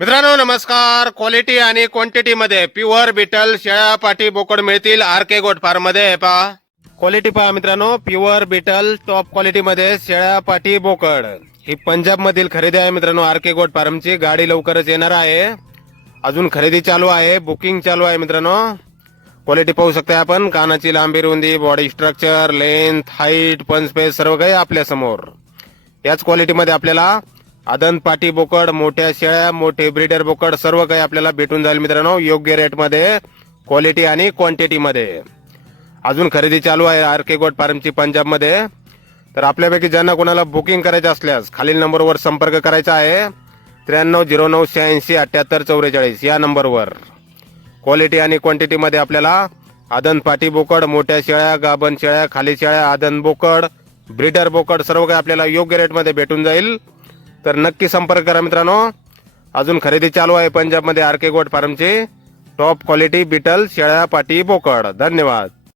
मित्रांनो नमस्कार. क्वालिटी आणि क्वांटिटी मध्ये प्युअर बिटल शेळ्या पाटी बोकड मिळतील आरके गोट फार्म मध्ये. पहा क्वालिटी पहा मित्रांनो, प्युअर बिटल टॉप क्वालिटी मध्ये शेळ्या पाटी बोकड ही पंजाब मधील खरेदी आहे मित्रांनो. आरके गोट फार्मची गाडी लवकरच येणार आहे. अजून खरेदी चालू आहे, बुकिंग चालू आहे मित्रांनो. क्वालिटी पाहू शकता आपण. कानाची लांबी, रुंदी, बॉडी स्ट्रक्चर, लेंथ, हाईट, पंचपेस सर्व काही आपल्या समोर. याच क्वालिटी मध्ये आपल्याला आदन पाटी बोकड, मोठ्या शेळ्या, मोठे ब्रीडर बोकड सर्व काही आपल्याला भेटून जाईल मित्रांनो, योग्य रेट मध्ये, क्वालिटी आणि क्वांटिटी मध्ये. अजून खरेदी चालू आहे आरके गोट फार्मची पंजाब मध्ये. तर आपल्यापैकी ज्यांना कोणाला बुकिंग करायचे असल्यास खालील नंबरवर संपर्क करायचा आहे. 9309867844 या नंबरवर. क्वालिटी आणि क्वांटिटी मध्ये आपल्याला आदन पाटी बोकड, मोठ्या शेळ्या, गाभण शेळ्या, खाली शेळ्या, आदन बोकड, ब्रीडर बोकड सर्व काही आपल्याला योग्य रेट मध्ये भेटून जाईल. तर नक्की संपर्क करा मित्रांनो. अजून खरेदी चालू आहे पंजाब मध्ये आरके गोट फार्मची टॉप क्वालिटी बिटल शेळ्या पाटी बोकड. धन्यवाद.